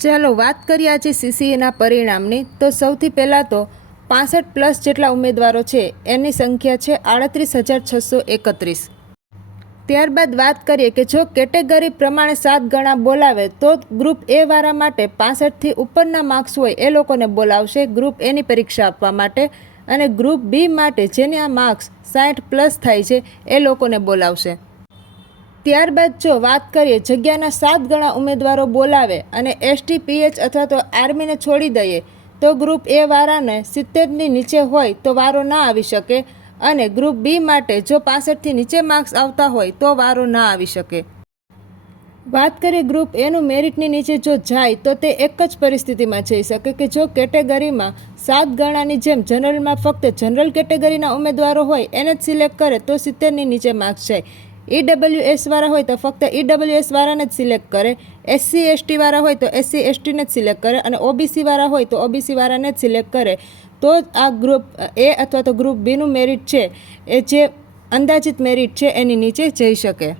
ચાલો વાત કરીએ આજે સીસીએના પરિણામની. તો સૌથી પહેલાં તો પાસઠ પ્લસ જેટલા ઉમેદવારો છે, એની સંખ્યા છે આડત્રીસ હજાર છસો એકત્રીસ. ત્યારબાદ વાત કરીએ કે જો કેટેગરી પ્રમાણે સાત ગણા બોલાવે, તો ગ્રુપ એ વાળા માટે પાસઠથી ઉપરના માર્ક્સ હોય એ લોકોને બોલાવશે ગ્રુપ એની પરીક્ષા આપવા માટે. અને ગ્રુપ બી માટે જેને આ માર્ક્સ સાઠ પ્લસ થાય છે, એ લોકોને બોલાવશે. ત્યારબાદ જો વાત કરીએ, જગ્યાના સાત ગણા ઉમેદવારો બોલાવે અને એસટી, પીએચ અથવા તો આર્મીને છોડી દઈએ, તો ગ્રુપ એ વાળાને સિત્તેરની નીચે હોય તો વારો ના આવી શકે અને ગ્રુપ બી માટે જો પાસઠથી નીચે માર્ક્સ આવતા હોય તો વારો ના આવી શકે. વાત કરીએ ગ્રુપ એનું મેરિટની નીચે જો જાય તો તે એક જ પરિસ્થિતિમાં જઈ શકે કે જો કેટેગરીમાં સાત ગણાની જેમ જનરલમાં ફક્ત જનરલ કેટેગરીના ઉમેદવારો હોય એને જ સિલેક્ટ કરે તો સિત્તેરની નીચે માર્ક્સ જાય. ઈડબ્લ્યુ એસ વાળા હોય તો ફક્ત ઈડબલ્યુ એસ વાળાને જ સિલેક્ટ કરે. એસસી એસટી વાળા હોય તો એસસી એસટીને જ સિલેક્ટ કરે અને ઓબીસી વાળા હોય તો ઓબીસી વાળાને જ સિલેક્ટ કરે. તો જ આ ગ્રુપ એ અથવા તો ગ્રુપ બીનું મેરિટ છે. એ જે અંદાજિત મેરિટ છે એની નીચે જઈ શકે.